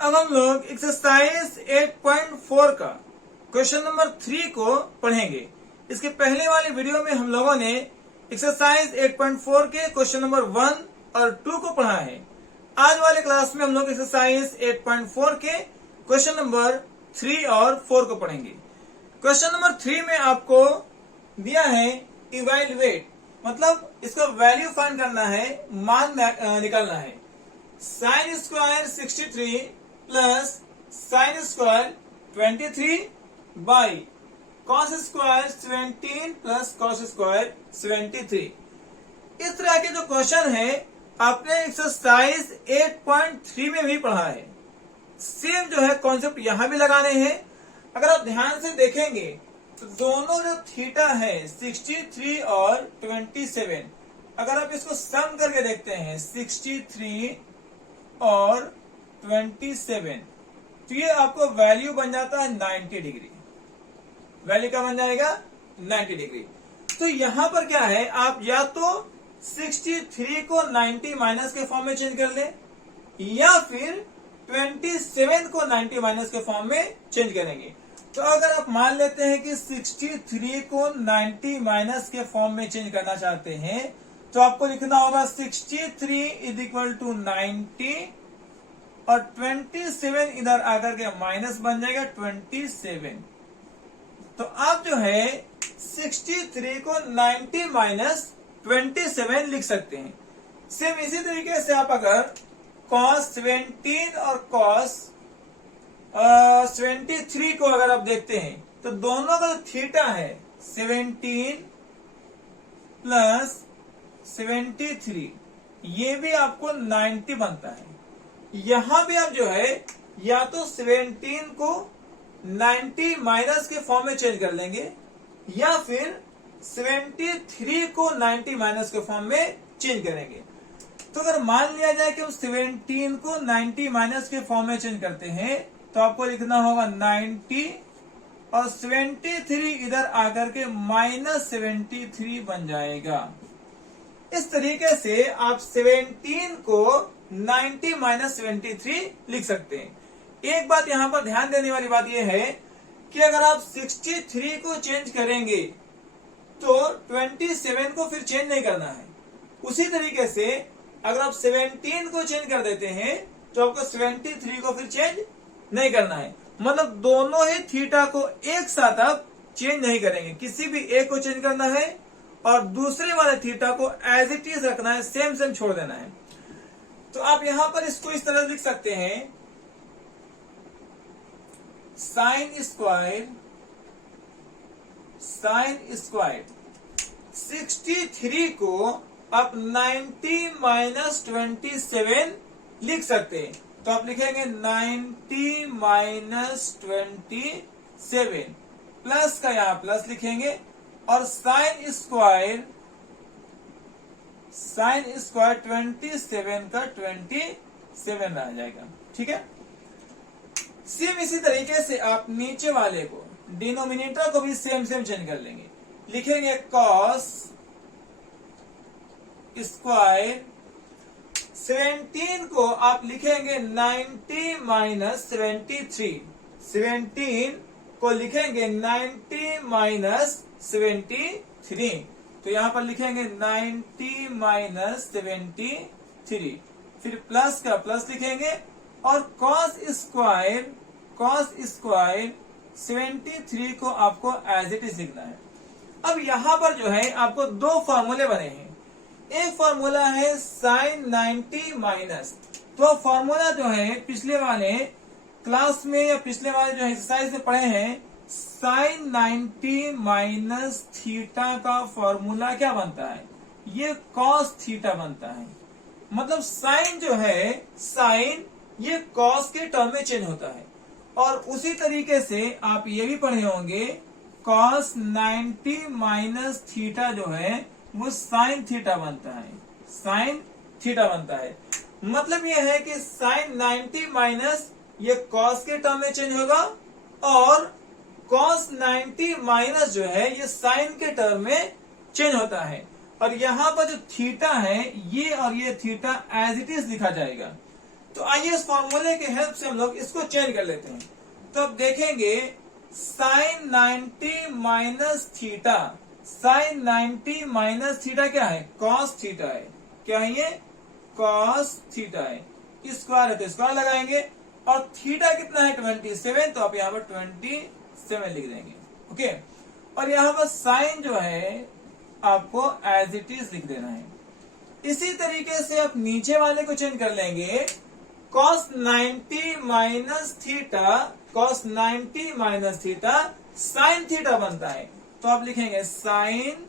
अब हम लोग एक्सरसाइज 8.4 का क्वेश्चन नंबर 3 को पढ़ेंगे। इसके पहले वाले वीडियो में हम लोगों ने एक्सरसाइज 8.4 के क्वेश्चन नंबर 1 और 2 को पढ़ा है। आज वाले क्लास में हम लोग एक्सरसाइज 8.4 के क्वेश्चन नंबर 3 और 4 को पढ़ेंगे। क्वेश्चन नंबर 3 में आपको दिया है इवैल्यूएट, मतलब इसका वैल्यू फाइंड करना है, मान निकालना है। Sine square 63 plus sine square 23 by cos square 17 plus cos square 73। इस तरह के जो क्वेश्चन है आपने एक्सरसाइज 8.3 में भी पढ़ा है। सेम जो है कॉन्सेप्ट यहां भी लगाने हैं। अगर आप ध्यान से देखेंगे तो दोनों जो थीटा है 63 और 27, अगर आप इसको सम करके देखते हैं 63 और 27, तो ये आपको वैल्यू बन जाता है 90 डिग्री। वैल्यू क्या बन जाएगा? 90 डिग्री। तो यहां पर क्या है, आप या तो 63 को 90 माइनस के फॉर्म में चेंज कर ले या फिर 27 को 90 माइनस के फॉर्म में चेंज करेंगे। तो अगर आप मान लेते हैं कि 63 को 90 माइनस के फॉर्म में चेंज करना चाहते हैं तो आपको लिखना होगा 63 इज इक्वल टू 90 और 27 इधर आकर के माइनस बन जाएगा 27। तो आप जो है 63 को 90 माइनस 27 लिख सकते हैं। सेम इसी तरीके से आप अगर cos 17 और cos 23 को अगर आप देखते हैं तो दोनों का जो थीटा है 17 प्लस 73, ये भी आपको 90 बनता है। यहां भी आप जो है या तो 17 को 90 माइनस के फॉर्म में चेंज कर लेंगे या फिर 73 को 90 माइनस के फॉर्म में चेंज करेंगे। तो अगर मान लिया जाए कि हम 17 को 90 माइनस के फॉर्म में चेंज करते हैं तो आपको लिखना होगा 90 और 73 इधर आकर के -73 बन जाएगा। इस तरीके से आप 17 को 90 माइनस 73 लिख सकते हैं। एक बात यहां पर ध्यान देने वाली बात यह है कि अगर आप 63 को चेंज करेंगे तो 27 को फिर चेंज नहीं करना है। उसी तरीके से अगर आप 17 को चेंज कर देते हैं तो आपको 73 को फिर चेंज नहीं करना है। मतलब दोनों ही थीटा को एक साथ आप चेंज नहीं करेंगे, किसी भी एक को चेंज करना है और दूसरे वाले थीटा को एज इट इज रखना है, सेम सेम छोड़ देना है। तो आप यहां पर इसको इस तरह लिख सकते हैं, साइन स्क्वायर 63 को आप 90 माइनस 27 लिख सकते हैं। तो आप लिखेंगे 90 माइनस 27 प्लस का यहां प्लस लिखेंगे और साइन स्क्वायर 27 का 27 आ जाएगा। ठीक है। सेम इसी तरीके से आप नीचे वाले को, डिनोमिनेटर को भी सेम चेंज कर लेंगे। लिखेंगे cos स्क्वायर 17 को आप लिखेंगे 90 माइनस 73, 17 को लिखेंगे 90 माइनस 73। तो यहां पर लिखेंगे 90 माइनस 73, फिर प्लस का प्लस लिखेंगे और cos स्क्वायर 73 को आपको एज इट इज लिखना है। अब यहां पर जो है आपको दो फॉर्मूले बने हैं। एक फॉर्मूला है साइन 90 माइनस, तो फॉर्मूला जो है पिछले वाले क्लास में या पिछले वाले जो एक्सरसाइज में पढ़े हैं, साइन 90 माइनस थीटा का फॉर्मूला क्या बनता है? ये कॉस थीटा बनता है। मतलब साइन जो है, साइन ये कॉस के टर्म में चेंज होता है। और उसी तरीके से आप ये भी पढ़े होंगे कॉस 90 माइनस थीटा जो है वो साइन थीटा बनता है, साइन थीटा बनता है। मतलब ये है कि साइन 90 माइनस ये कॉस के टर्म में चेंज होगा और कॉस 90 माइनस जो है ये साइन के टर्म में चेंज होता है। और यहां पर जो थीटा है ये और ये थीटा एज इट इज लिखा जाएगा। तो आइए इस फॉर्मूले के हेल्प से हम लोग इसको चेंज कर लेते हैं। तो अब देखेंगे sine 90 minus theta, sine 90 minus theta क्या है, कॉस थीटा है। क्या है ये, कॉस थीटा है। स्क्वायर है तो स्क्वायर लगाएंगे, और थीटा कितना है 27, तो आप यहाँ पर 27 लिख देंगे। ओके, और यहाँ पर साइन जो है आपको एज इट इज लिख देना है। इसी तरीके से आप नीचे वाले को चेंज कर लेंगे, cos 90 minus theta, cos 90 minus theta sine theta बनता है। तो आप लिखेंगे साइन,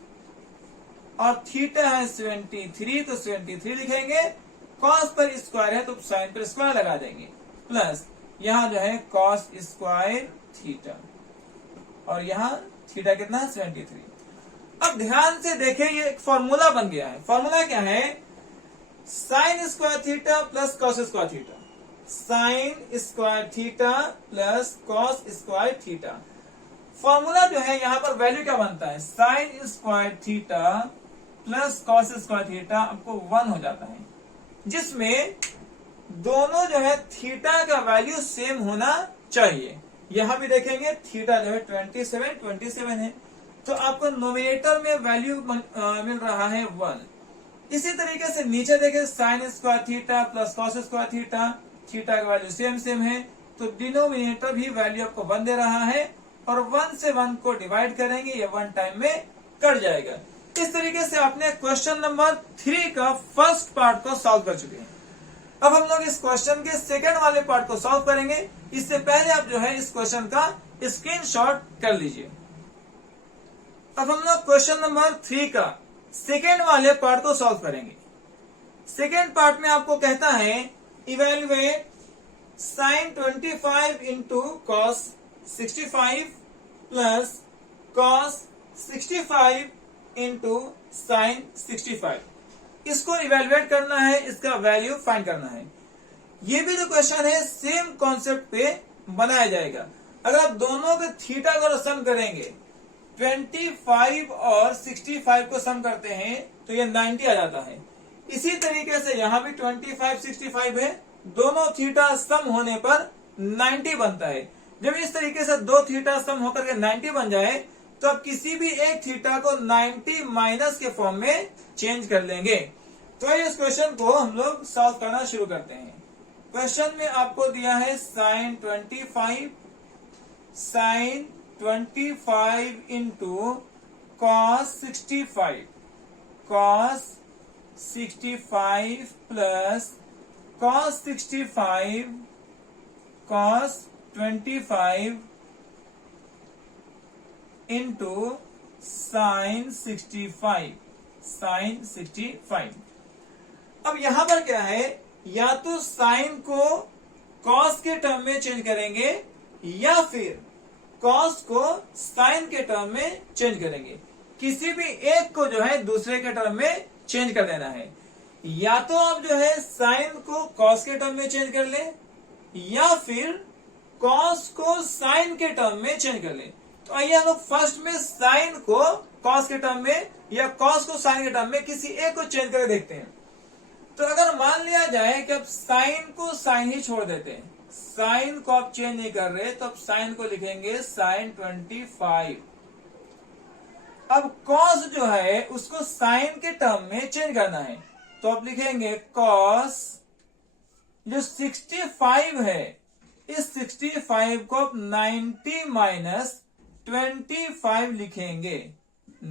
और थीटा है 73, तो 73 लिखेंगे। cos पर स्क्वायर है तो साइन पर स्क्वायर लगा देंगे, प्लस यहाँ जो है cos स्क्वायर थीटा, और यहाँ थीटा कितना है 73। अब ध्यान से देखें, ये एक फॉर्मूला बन गया है। फॉर्मूला क्या है, sine square theta plus cos square theta, sign square theta plus cos square theta. Formula जो है यहाँ पर वैल्यू क्या बनता है, sine square theta plus cos square theta आपको 1 हो जाता है, जिसमें दोनों जो है थीटा का वैल्यू सेम होना चाहिए। यहां भी देखेंगे थीटा जो है 27 है, तो आपको नोमिनेटर में वैल्यू मिल रहा है 1। इसी तरीके से नीचे देखें sine square theta plus cos square theta, theta का वैल्यू सेम है, तो डिनोमिनेटर भी वैल्यू आपको 1 दे रहा है, और 1 से 1 को डिवाइड करेंगे, ये 1 टाइम में कट जाएगा। इस तरीके से आपने क्वेश्चन नंबर 3 का फर्स्ट पार्ट को सॉल्व कर चुके हैं। अब हम लोग इस क्वेश्चन के सेकेंड वाले पार्ट को सॉल्व करेंगे। इससे पहले आप जो है इस क्वेश्चन का स्क्रीनशॉट कर लीजिए। अब हम लोग क्वेश्चन नंबर 3 का सेकेंड वाले पार्ट को सॉल्व करेंगे। सेकेंड पार्ट में आपको कहता है evaluate sine 25 into cos 65 plus cos 65 into sine 65। इसको इवेल्युएट करना है, इसका वैल्यू फाइंड करना है। ये भी जो क्वेश्चन है सेम कॉन्सेप्ट पे बनाया जाएगा। अगर आप दोनों के थीटा को सम करेंगे, 25 और 65 को सम करते हैं तो ये 90 आ जाता है। इसी तरीके से यहाँ भी 25 65 है, दोनों थीटा सम होने पर 90 बनता है। जब इस तरीके से दो थीटा सम होकर के 90 बन जाए तो आप किसी भी एक थीटा को 90 माइनस के फॉर्म में चेंज कर लेंगे। तो इस क्वेश्चन को हम लोग सॉल्व करना शुरू करते हैं। क्वेश्चन में आपको दिया है sine 25 into cos 65, cos 65 plus cos 65 cos 25 into sine 65, sine 65। अब यहां पर क्या है, या तो साइन को कॉस के टर्म में चेंज करेंगे या फिर कॉस को साइन के टर्म में चेंज करेंगे। किसी भी एक को जो है दूसरे के टर्म में चेंज कर देना है। या तो आप जो है साइन को कॉस के टर्म में चेंज कर लें, या फिर कॉस को साइन के टर्म में चेंज कर लें। तो आइए हम लोग फर्स्ट में साइन को कॉस के टर्म में या कॉस को साइन के टर्म में किसी एक को चेंज करके देखते हैं। तो अगर मान लिया जाए कि आप साइन को साइन ही छोड़ देते हैं, साइन को आप चेंज नहीं कर रहे, तो आप साइन को लिखेंगे साइन 25। अब कॉस जो है उसको साइन के टर्म में चेंज करना है, तो आप लिखेंगे कॉस जो 65 है, इस 65 को आप 90 माइनस 25 लिखेंगे,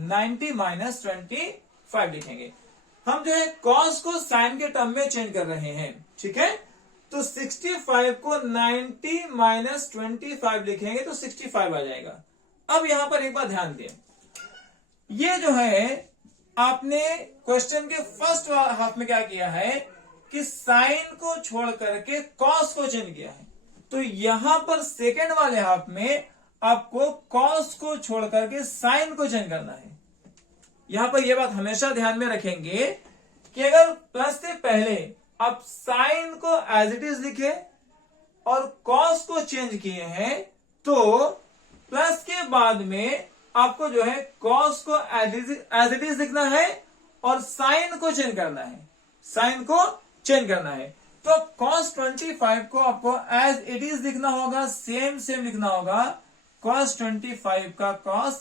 90 माइनस 25 लिखेंगे। हम जो है कॉस को साइन के टर्म में चेंज कर रहे हैं, ठीक है। तो 65 को 90 माइनस 25 लिखेंगे तो 65 आ जाएगा। अब यहां पर एक बार ध्यान दें, ये जो है आपने क्वेश्चन के फर्स्ट हाफ में क्या किया है कि साइन को छोड़ करके कॉस को चेंज किया है। तो यहां पर सेकेंड वाले हाफ में आपको कॉस को छोड़ करके साइन को चेंज करना है। यहां पर यह बात हमेशा ध्यान में रखेंगे कि अगर प्लस से पहले आप साइन को एज इट इज लिखे और कॉस को चेंज किए हैं, तो प्लस के बाद में आपको जो है कॉस को एज इट इज लिखना है और साइन को चेंज करना है, साइन को चेंज करना है। तो cos 25 को आपको एज इट इज लिखना होगा, सेम लिखना होगा, cos 25 का cos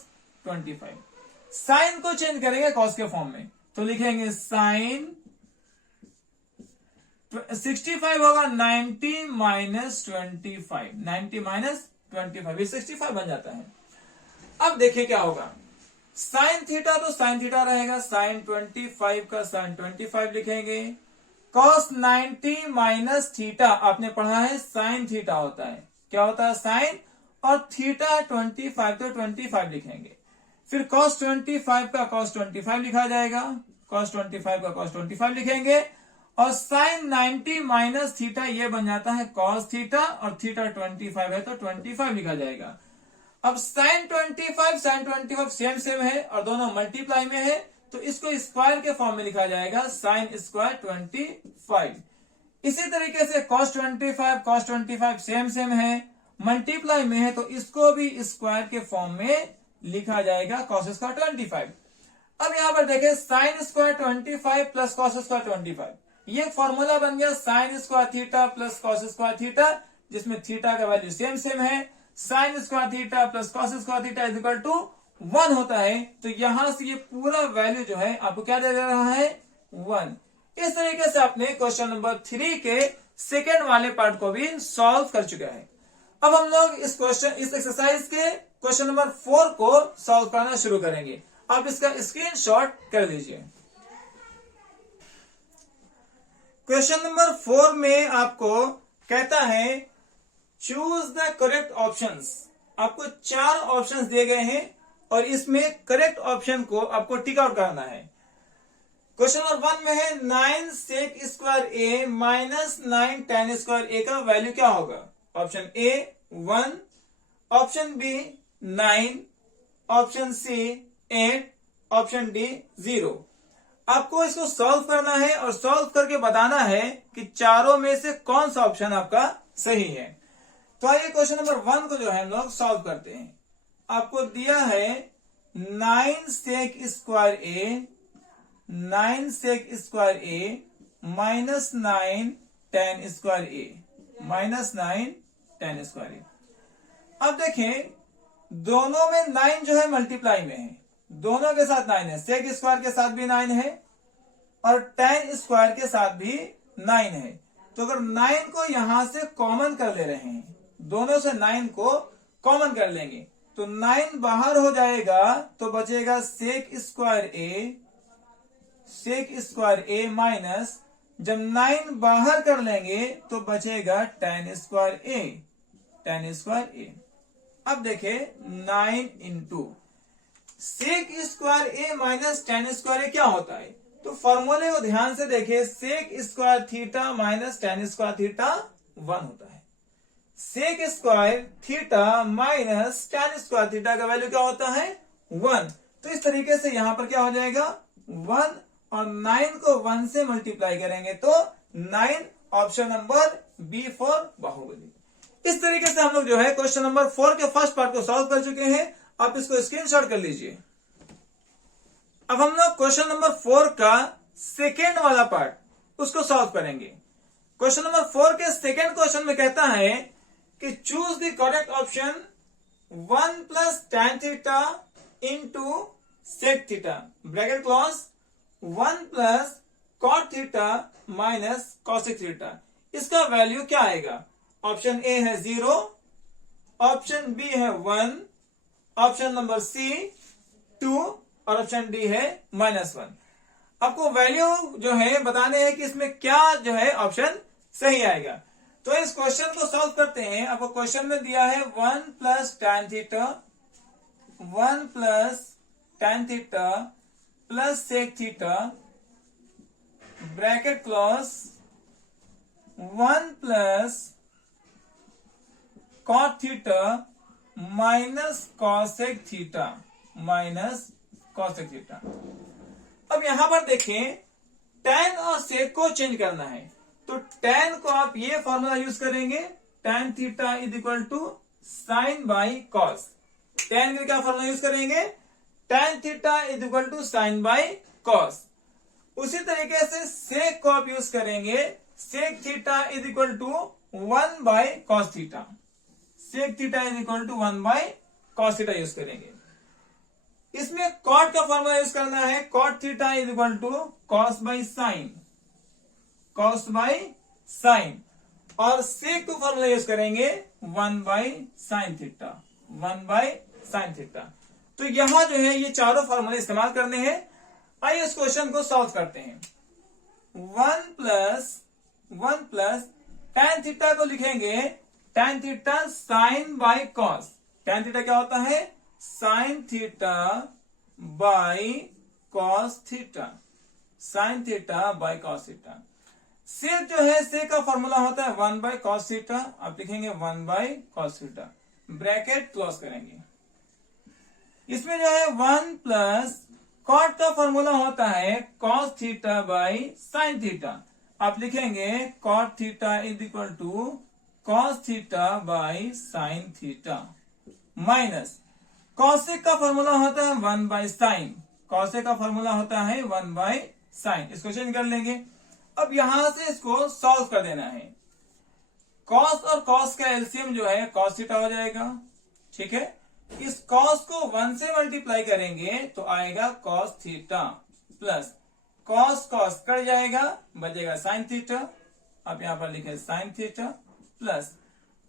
25। साइन को चेंज करेंगे cos के फॉर्म में, तो लिखेंगे साइन 65 होगा 90 माइनस 25, 90 माइनस 25, ये 65 बन जाता है। अब देखिए क्या होगा, साइन थीटा तो साइन थीटा रहेगा, साइन 25 का साइन 25 लिखेंगे, कॉस 90 माइनस थीटा आपने पढ़ा है साइन थीटा होता है, क्या होता है साइन, और थीटा 25 तो 25 लिखेंगे, फिर कॉस 25 का कॉस 25 लिखा जाएगा, कॉस 25 का कॉस 25 लिखेंगे, और साइन 90 माइनस थीटा ये बन जाता है कॉस थीटा, और थीटा 25 है तो 25 लिखा जाएगा। अब साइन 25 सेम है और दोनों मल्टीप्लाई में है, तो इसको स्क्वायर के फॉर्म में लिखा जाएगा साइन स्क्वायर 25। इसी तरीके से cos 25 सेम है, मल्टीप्लाई में है, तो इसको भी स्क्वायर के फॉर्म में लिखा जाएगा cos स्क्वायर 25। अब यहां पर देखें sine square 25 plus cos square 25, ये फॉर्मूला बन गया sine square theta plus cos square theta, जिसमें थीटा का वैल्यू सेम है, sine square theta plus cos square theta is equal to 1 होता है। तो यहां से ये पूरा वैल्यू जो है आपको क्या दे रहा है 1। इस तरीके से आपने क्वेश्चन नंबर 3 के सेकेंड वाले पार्ट को भी सॉल्व कर चुका है। अब हम लोग इस एक्सरसाइज के क्वेश्चन नंबर 4 को सॉल्व करना शुरू करेंगे। आप इसका स्क्रीनशॉट कर लीजिए। क्वेश्चन नंबर 4 में आपको कहता है चूज द करेक्ट ऑप्शंस। आपको 4 ऑप्शंस दिए गए हैं और इसमें करेक्ट ऑप्शन को आपको टिक आउट करना है। क्वेश्चन नंबर 1 में है 9 sec square A minus 9 tan square A का वैल्यू क्या होगा। Option A 1, option B 9, option C 8, option D 0। आपको इसको सॉल्व करना है और सॉल्व करके बताना है कि चारों में से कौन सा ऑप्शन आपका सही है। तो आइए क्वेश्चन नंबर 1 को जो है हम लोग सॉल्व करते हैं। आपको दिया है 9 sec square A, 9 sec square A minus 9 tan square A, minus 9 tan square A. अब देखें दोनों में 9 जो है मल्टीप्लाई में है, दोनों के साथ 9 है, सेक स्क्वायर के साथ भी 9 है और tan स्क्वायर के साथ भी 9 है। तो अगर 9 को यहां से कॉमन कर ले रहे हैं, दोनों से 9 को कॉमन कर लेंगे तो 9 बाहर हो जाएगा, तो बचेगा सेक स्क्वायर ए माइनस, जब 9 बाहर कर लेंगे तो बचेगा tan स्क्वायर ए। अब देखे 9 into sec square A minus tan square A क्या होता है। तो फॉर्मूले को ध्यान से देखें, sec square theta minus tan square theta 1 होता है। Sec square theta minus tan square theta का वैल्यू क्या होता है 1। तो इस तरीके से यहां पर क्या हो जाएगा 1 और 9 को 1 से मल्टीप्लाई करेंगे तो 9, option number B for Baahubali. इस तरीके से हम लोग जो है क्वेश्चन नंबर 4 के फर्स्ट पार्ट को सॉल्व कर चुके हैं। आप इसको स्क्रीनशॉट कर लीजिए। अब हम लोग क्वेश्चन नंबर 4 का सेकेंड वाला पार्ट उसको सॉल्व करेंगे। क्वेश्चन नंबर 4 के सेकेंड क्वेश्चन में कहता है कि choose the correct option 1 plus tan theta into sec theta, bracket close, 1 plus cot theta minus cosec theta. इसका वैल्यू क्या आएगा। ऑप्शन ए है 0, ऑप्शन बी है 1, ऑप्शन नंबर सी 2 और ऑप्शन डी है -1। आपको वैल्यू जो है बताने हैं कि इसमें क्या जो है ऑप्शन सही आएगा। तो इस क्वेश्चन को सॉल्व करते हैं। आपको क्वेश्चन में दिया है 1 plus tan theta, 1 plus tan theta plus sec theta, bracket close, 1 plus cot theta minus cosec theta, minus cosec theta. अब यहां पर देखें tan और sec को चेंज करना है, तो tan को आप ये फॉर्मूला यूज करेंगे, tan theta is equal to sine by cos. tan के क्या फॉर्मूला यूज करेंगे, tan theta is equal to sine by cos. उसी तरीके से sec को आप यूज करेंगे, sec theta is equal to 1 by cos theta. Sec theta is equal to 1 by cos theta use करेंगे। इसमें कॉट का फॉर्मूला यूज करना है। Cot theta is equal to cos by sine, cos by sine. और सेक to formula use करेंगे 1 by sine theta, 1 by sine theta. तो यहां जो है ये चारों फॉर्मूले इस्तेमाल करने हैं। आइए इस क्वेश्चन को सॉल्व करते हैं। 1 प्लस tan थीटा को लिखेंगे tan theta sine by cos. tan theta क्या होता है? Sine theta by cos theta, sine theta by cos theta. Sec जो है, सेक का फॉर्मूला होता है 1 बाई कॉस थीटा। आप लिखेंगे 1 by cos theta, bracket close करेंगे। इसमें जो है 1 प्लस कॉट का फॉर्मूला होता है cos theta by sine theta. आप लिखेंगे cot theta is equal to cos theta by sine theta, minus cosec का फॉर्मूला होता है 1 बाई साइन। कॉसेक का फॉर्मूला होता है 1 बाई साइन। इसको चेंज कर लेंगे। अब यहां से इसको सॉल्व कर देना है। कॉस और कॉस का एलसीएम जो है कॉस थीटा हो जाएगा, ठीक है। इस कॉस को 1 से मल्टीप्लाई करेंगे तो आएगा cos theta, plus cos cos cut जाएगा, बचेगा साइन थीटा। आप यहां पर लिखे sign theta, plus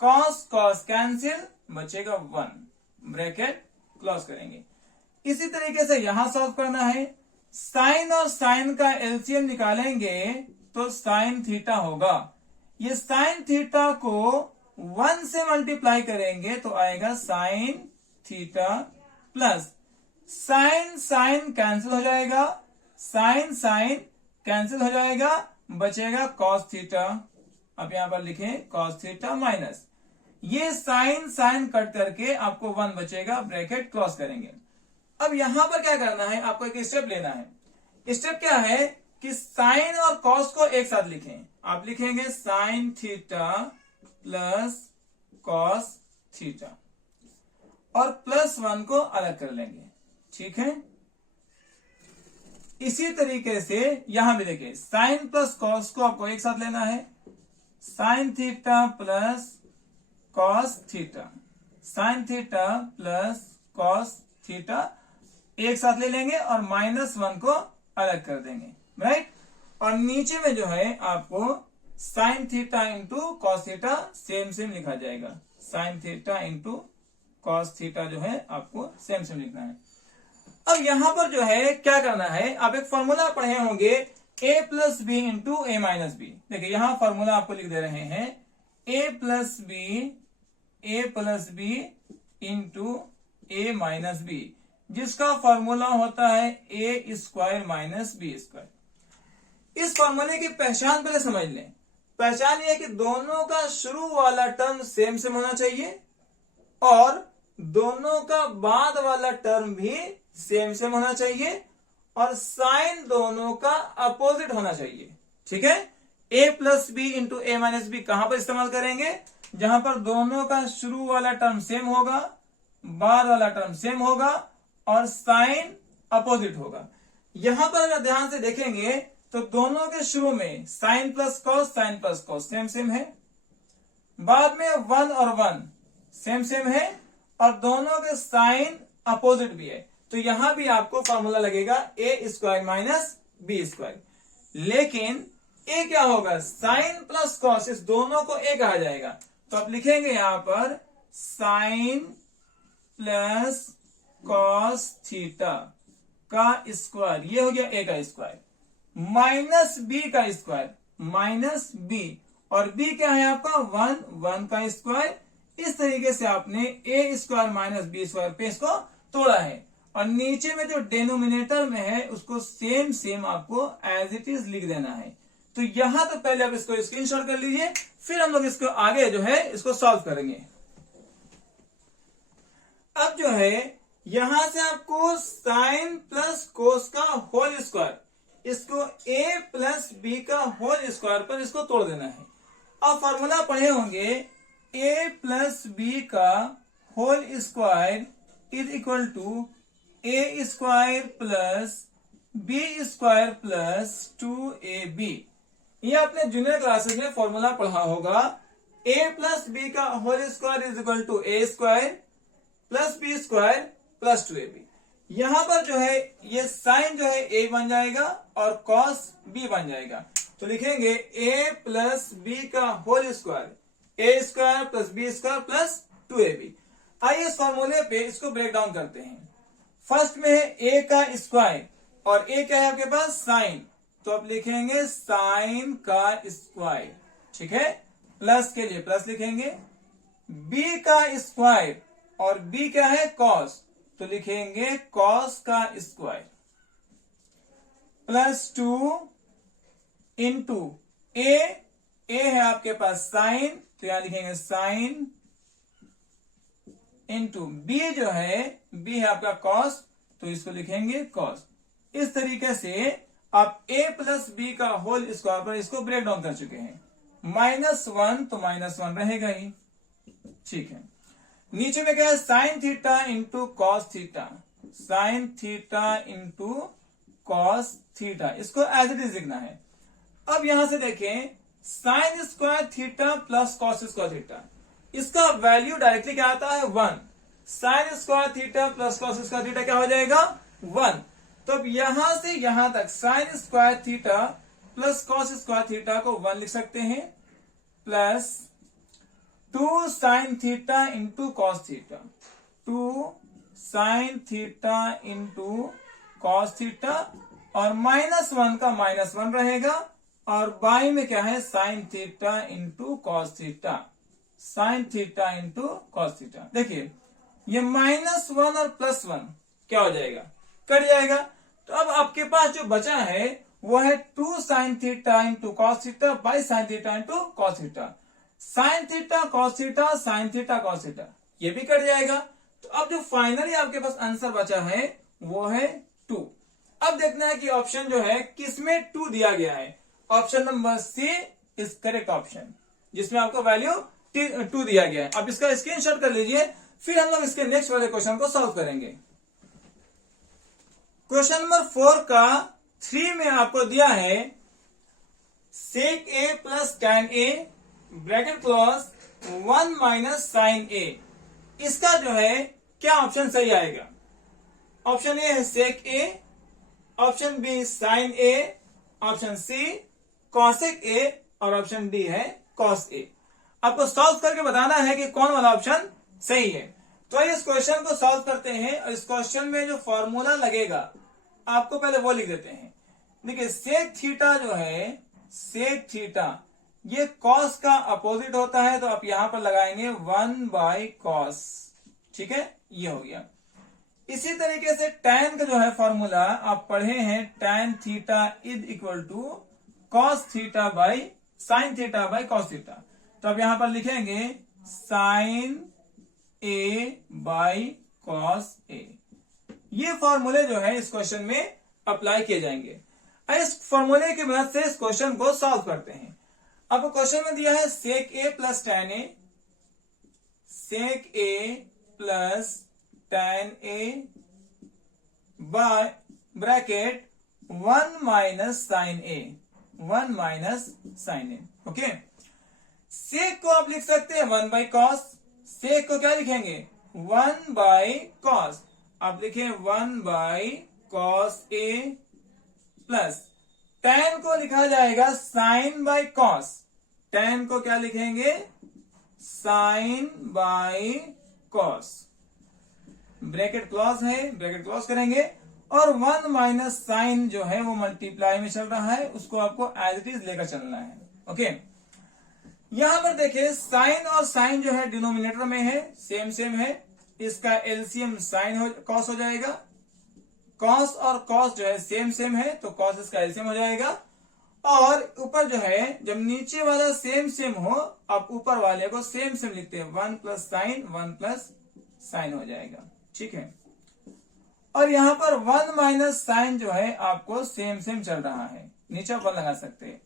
cos cos cancel, बचेगा 1, ब्रैकेट क्लोज करेंगे। इसी तरीके से यहां सॉल्व करना है। साइन और साइन का एलसीएम निकालेंगे तो साइन थीटा होगा। ये साइन थीटा को 1 से मल्टीप्लाई करेंगे तो आएगा sine theta, plus sine sine cancel हो जाएगा, साइन साइन कैंसिल हो जाएगा, बचेगा कॉस थीटा। अब यहां पर लिखें कॉस थीटा माइनस ये साइन साइन कट करके आपको 1 बचेगा, ब्रैकेट क्लोज करेंगे। अब यहां पर क्या करना है, आपको एक स्टेप लेना है। स्टेप क्या है कि साइन और कॉस को एक साथ लिखें। आप लिखेंगे sign theta plus cos theta और प्लस 1 को अलग कर लेंगे, ठीक है। इसी तरीके से यहां भी देखिए साइन प्लस कॉस को आपको एक साथ लेना है। Sine theta plus cos theta, sine theta plus cos theta एक साथ ले लेंगे और -1 को अलग कर देंगे, राइट। और नीचे में जो है आपको sine theta into cos theta same same लिखा जाएगा। Sine theta into cos theta जो है आपको सेम सेम लिखना है। अब यहां पर जो है क्या करना है, आप एक फॉर्मूला पढ़े होंगे a plus B into A minus B. देखिए यहां फॉर्मूला आपको लिख दे रहे हैं a plus B into A minus B, जिसका फॉर्मूला होता है A square minus B square. इस फॉर्मूले की पहचान पहले समझ लें। पहचान ये है कि दोनों का शुरू वाला टर्म सेम सेम होना चाहिए और दोनों का बाद वाला टर्म भी सेम सेम होना चाहिए और साइन दोनों का अपोजिट होना चाहिए, ठीक है। a plus B into A minus B कहां पर इस्तेमाल करेंगे, जहां पर दोनों का शुरू वाला टर्म सेम होगा, बाद वाला टर्म सेम होगा और साइन अपोजिट होगा। यहां पर अगर ध्यान से देखेंगे तो दोनों के शुरू में sine plus cos same same है, बाद में 1 और 1 सेम सेम है और दोनों के साइन अपोजिट भी है। तो यहां भी आपको फॉर्मूला लगेगा ए स्क्वायर माइनस बी स्क्वायर। लेकिन ए क्या होगा, साइन प्लस कॉस, इस दोनों को ए कहा जाएगा। तो आप लिखेंगे यहां पर साइन प्लस कॉस थीटा का स्क्वायर, ये हो गया ए का स्क्वायर, माइनस बी का स्क्वायर, माइनस बी, और बी क्या है आपका 1 का स्क्वायर। इस तरीके से आपने ए स्क्वायर माइनस बी स्क्वायर पे इसको तोड़ा है और नीचे में जो डेनोमिनेटर में है उसको सेम सेम आपको एज इट इज लिख देना है। तो यहां तो पहले आप इसको स्क्रीनशॉट कर लीजिए, फिर हम लोग इसको आगे जो है इसको सॉल्व करेंगे। अब जो है यहां से आपको साइन प्लस कोस का होल स्क्वायर, इसको a प्लस बी का होल स्क्वायर पर इसको तोड़ देना है। अब फॉर्मूला पढ़े होंगे a प्लस बी का whole square is equal to A square plus B square plus 2ab। ये आपने जूनियर क्लासेस में फॉर्मूला पढ़ा होगा, a प्लस बी का whole square is equal to A square plus B square plus 2ab। यहां पर जो है ये साइन जो है a बन जाएगा और कॉस b बन जाएगा। तो लिखेंगे a प्लस बी का whole square A square plus B square plus 2ab। आइए इस फॉर्मूले पे इसको ब्रेक डाउन करते हैं। फर्स्ट में है a का स्क्वायर और a क्या है आपके पास, साइन, तो आप लिखेंगे साइन का स्क्वायर, ठीक है। प्लस के लिए प्लस लिखेंगे। b का स्क्वायर और b क्या है, कॉस, तो लिखेंगे कॉस का स्क्वायर प्लस 2 इंटू ए है आपके पास साइन, तो यहां लिखेंगे साइन इंटू बी जो है बी है आपका कॉस, तो इसको लिखेंगे कॉस। इस तरीके से आप a प्लस बी का होल स्क्वायर पर इसको ब्रेक डाउन कर चुके हैं। -1 तो -1 रहेगा ही, ठीक है। नीचे में क्या है, sine theta into cos theta, sine theta into cos theta, इसको एज इट इज लिखना है। अब यहां से देखें, sine square theta plus cos square theta, इसका वैल्यू डायरेक्टली क्या आता है, 1। Sign square theta plus cos square theta क्या हो जाएगा, 1। तो अब यहां से यहां तक sign square theta plus cos square theta को 1 लिख सकते हैं, plus 2 sine theta into cos theta, 2 sine theta into cos theta, और -1 का -1 रहेगा, और बाई में क्या है, sine theta into cos theta, sine theta into cos theta. देखिए ये -1 और +1 क्या हो जाएगा, कट जाएगा। तो अब आपके पास जो बचा है वो है 2 sine theta into cos theta by sine theta into cos theta, sine theta cos theta sine theta cos theta, ये भी कट जाएगा। तो अब जो फाइनली आपके पास आंसर बचा है वो है 2। अब देखना है कि ऑप्शन जो है किसमें 2 दिया गया है। Option number C is correct option, जिसमें आपको वैल्यू 2 दिया गया है। अब इसका स्क्रीनशॉट कर लीजिए, फिर हम लोग इसके नेक्स्ट वाले क्वेश्चन को सॉल्व करेंगे। क्वेश्चन नंबर 4 का 3 में आपको दिया है sec A plus tan A bracket close 1 minus sine ए। इसका जो है क्या ऑप्शन सही आएगा। ऑप्शन ए है sec A, option B sine A, option C cosec A, और ऑप्शन डी है कॉस ए। आपको सॉल्व करके बताना है कि कौन वाला ऑप्शन सही है। तो इस क्वेश्चन को सॉल्व करते हैं, और इस क्वेश्चन में जो फॉर्मूला लगेगा आपको पहले वो लिख देते हैं। देखिए सेक थीटा जो है, सेक थीटा ये कॉस का अपोजिट होता है, तो आप यहां पर लगाएंगे 1/cos, ठीक है, ये हो गया। इसी तरीके से tan का जो है फॉर्मूला आप पढ़े हैं, tan theta is equal to cos theta by sine theta by cos theta, तो आप यहां पर लिखेंगे sine A by cos A. ये फॉर्मूले जो है इस क्वेश्चन में अप्लाई किए जाएंगे। इस फॉर्मूले की मदद से इस क्वेश्चन को सॉल्व करते हैं। आपको क्वेश्चन में दिया है sec A plus tan A, sec A plus tan A by bracket 1 minus sine A, 1 minus sine A. Okay, sec को आप लिख सकते हैं 1/cos, सेक को क्या लिखेंगे 1/cos, आप लिखें 1/cos ए, प्लस tan को लिखा जाएगा sin बाई cos, tan को क्या लिखेंगे sin by cos, bracket close है, ब्रैकेट क्लोज करेंगे, और 1 माइनस साइन जो है वो मल्टीप्लाई में चल रहा है, उसको आपको एज इट इज लेकर चलना है। ओके, यहां पर देखिए साइन और साइन जो है डिनोमिनेटर में है, सेम सेम है, इसका एलसीएम साइन कॉस हो जाएगा, कॉस और कॉस जो है सेम सेम है, तो कॉस इसका एलसीएम हो जाएगा, और ऊपर जो है जब नीचे वाला सेम सेम हो आप ऊपर वाले को सेम सेम लिखते हैं, 1 प्लस साइन 1 प्लस साइन हो जाएगा, ठीक है। और यहां पर 1 माइनस साइन जो है आपको सेम सेम चल रहा है, नीचे ऊपर लगा सकते हैं।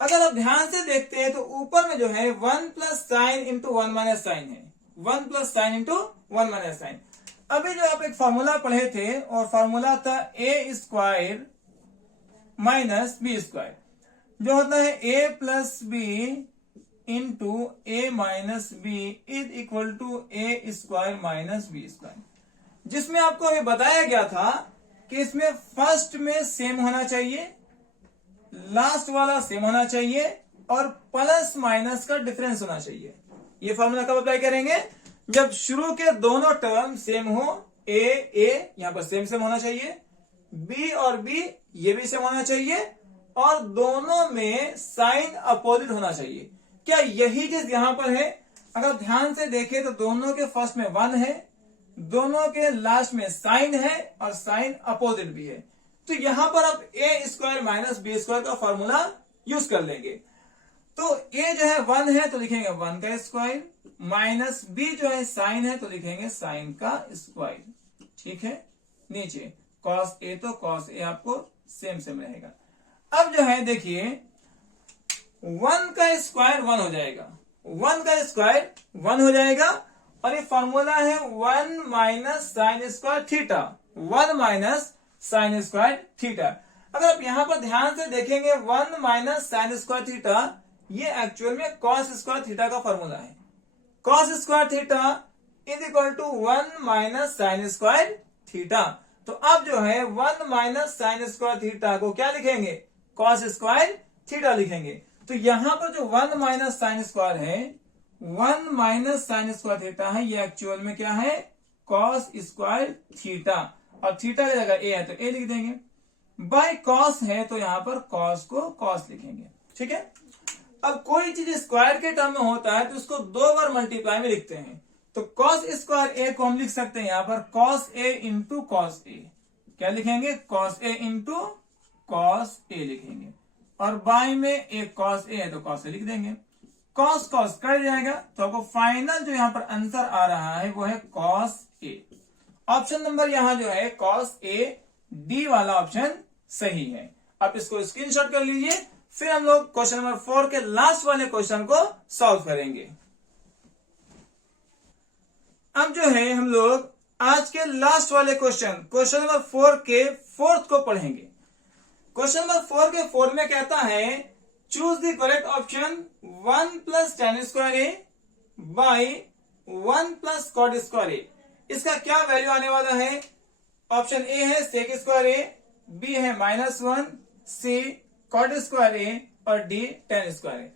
अगर आप ध्यान से देखते हैं तो ऊपर में जो है 1 plus sine into 1 minus sine है, 1 plus sine into 1 minus sine. अभी जो आप एक फॉर्मूला पढ़े थे, और फॉर्मूला था A square minus B square. जो होता है a plus B into A minus B is equal to A square minus B square, जिसमें आपको ये बताया गया था कि इसमें फर्स्ट में सेम होना चाहिए, लास्ट वाला सेम होना चाहिए और प्लस माइनस का डिफरेंस होना चाहिए। ये फॉर्मूला कब अप्लाई करेंगे? जब शुरू के दोनों टर्म सेम हो, ए यहां पर सेम सेम होना चाहिए, बी और बी ये भी सेम होना चाहिए और दोनों में साइन अपोजिट होना चाहिए। क्या यही चीज यहां पर है? अगर ध्यान से देखें तो दोनों के फर्स्ट में 1 है, दोनों के लास्ट में साइन है और साइन अपोजिट भी है। तो यहां पर आप ए स्क्वायर माइनस बी स्क्वायर का फॉर्मूला यूज कर लेंगे। तो ए जो है 1 है तो लिखेंगे 1 का स्क्वायर, माइनस बी जो है साइन है तो लिखेंगे साइन का स्क्वायर। ठीक है, नीचे कॉस ए तो कॉस ए आपको सेम सेम रहेगा। अब जो है देखिए 1 का स्क्वायर 1 हो जाएगा, 1 का स्क्वायर 1 हो जाएगा और ये फॉर्मूला है 1 minus sine square theta, 1 minus sine square theta. अगर आप यहां पर ध्यान से देखेंगे 1 माइनस साइन स्क्वायर थीटा ये एक्चुअल में कॉस स्क्वायर थीटा का फॉर्मूला है। Cos square theta is equal to 1 minus sine square theta. तो अब जो है 1 माइनस साइन स्क्वायर थीटा को क्या लिखेंगे? कॉस स्क्वायर थीटा लिखेंगे। तो यहां पर जो 1 माइनस साइन स्क्वायर है, 1 माइनस साइन स्क्वायर थीटा है, ये एक्चुअल में क्या है? Cos square theta. और थीटा की जगह ए है तो ए लिख देंगे, बाय कॉस है तो यहां पर कॉस को कॉस लिखेंगे। ठीक है, अब कोई चीज स्क्वायर के टर्म में होता है तो उसको 2 बार मल्टीप्लाई में लिखते हैं। तो कॉस स्क्वायर ए को हम लिख सकते हैं यहां पर cos A into cos A. क्या लिखेंगे? Cos A into cos A लिखेंगे और बाय में एक कॉस ए है तो कॉस ए लिख देंगे। कॉस कॉस कट जाएगा तो आपको फाइनल जो यहां पर आंसर आ रहा है वो है कॉस ए। ऑप्शन नंबर यहां जो है कॉस ए, डी वाला ऑप्शन सही है। आप इसको स्क्रीनशॉट कर लीजिए, फिर हम लोग क्वेश्चन नंबर 4 के लास्ट वाले क्वेश्चन को सॉल्व करेंगे। अब जो है हम लोग आज के लास्ट वाले क्वेश्चन नंबर 4 के 4th को पढ़ेंगे। क्वेश्चन नंबर 4 के 4 में कहता है choose the correct option 1 plus tan square A by 1 plus cot square A. इसका क्या वैल्यू आने वाला है? ऑप्शन ए है सेक स्क्वायर ए, बी है -1, सी कॉट स्क्वायर ए और डी टेन स्क्वायर ए।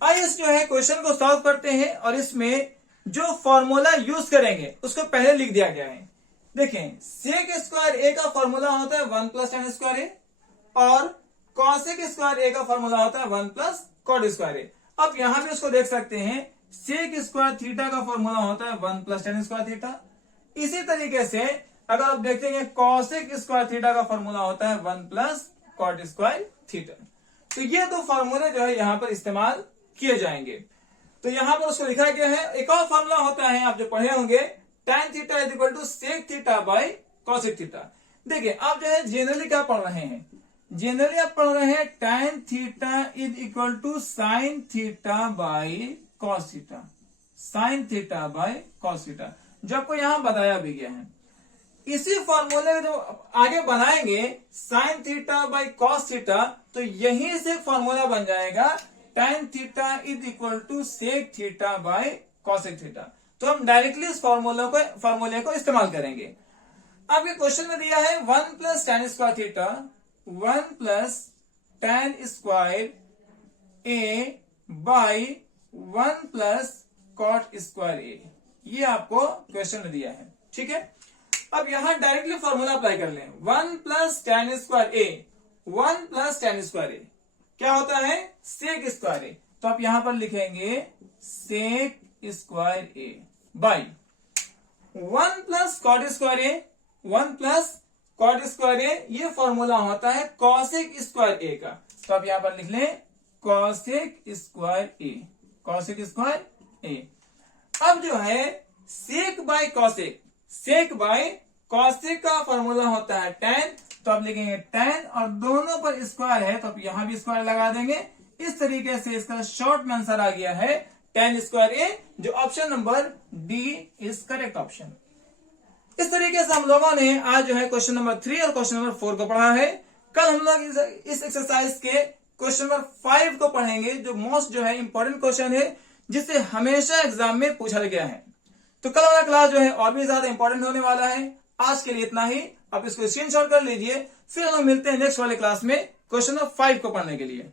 आइए इस जो है क्वेश्चन को सॉल्व करते हैं और इसमें जो फॉर्मूला यूज करेंगे उसको पहले लिख दिया गया है। देखें सेक स्क्वायर ए का फॉर्मूला होता है 1 प्लस टेन स्क्वायर ए और कॉसेक स्क्वायर ए का फॉर्मूला होता है 1 प्लस कॉट स्क्वायर ए। अब यहां पे उसको देख सकते हैं सेक स्क्वायर थीटा का फॉर्मूला होता है 1 प्लस टेन स्क्वायर थीटा। इसी तरीके से अगर आप देखेंगे कॉसेक स्क्वायर थीटा का फॉर्मूला होता है 1 प्लस कॉट स्क्वायर थीटा। तो ये दो फॉर्मूले जो है यहां पर इस्तेमाल किए जाएंगे। तो यहां पर उसको लिखा गया है। एक और फॉर्मूला होता है आप जो पढ़े होंगे tan theta is equal to sec theta by cosec theta. देखिए आप जो है जनरली क्या पढ़ रहे हैं? जनरली आप पढ़ रहे हैं tan theta is equal to sine theta by cos theta, sine theta by cos theta, जो आपको यहां बताया भी गया है। इसी फॉर्मूले जो आगे बनाएंगे sine theta by cos theta, तो यहीं से फॉर्मूला बन जाएगा tan theta is equal to sec theta by cosec theta. तो हम डायरेक्टली इस फॉर्मूले को इस्तेमाल करेंगे। आपके क्वेश्चन में दिया है 1 plus tan square theta, 1 plus tan square A by 1 plus cot square A. ये आपको क्वेश्चन में दिया है। ठीक है, अब यहां डायरेक्टली फॉर्मूला अप्लाई कर लें। 1 plus tan square A, 1 plus tan square A क्या होता है? Sec square A. तो आप यहां पर लिखेंगे sec square A by 1 plus cot square A, 1 plus cot square A, ये फॉर्मूला होता है कॉसेक स्क्वायर ए का। तो आप यहां पर लिख लें cosec square A, cosec square A. अब जो है sec by cosec, sec by cosec का फॉर्मूला होता है tan। तो आप लिखेंगे tan और दोनों पर स्क्वायर है तो आप यहां भी स्क्वायर लगा देंगे। इस तरीके से इसका शॉर्ट में आंसर आ गया है tan स्क्वायर ए, जो option number D is correct option. इस तरीके से हम लोगों ने आज जो है क्वेश्चन नंबर 3 और क्वेश्चन नंबर 4 को पढ़ा है। कल हम लोग इस एक्सरसाइज के क्वेश्चन नंबर 5 को पढ़ेंगे, जो मोस्ट जो है इंपॉर्टेंट क्वेश्चन है, जिससे हमेशा एग्जाम में पूछा गया है। तो कल वाला क्लास जो है और भी ज्यादा इंपॉर्टेंट होने वाला है। आज के लिए इतना ही, आप इसको स्क्रीनशॉट कर लीजिए। फिर हम मिलते हैं नेक्स्ट वाले क्लास में क्वेश्चन नंबर 5 को पढ़ने के लिए।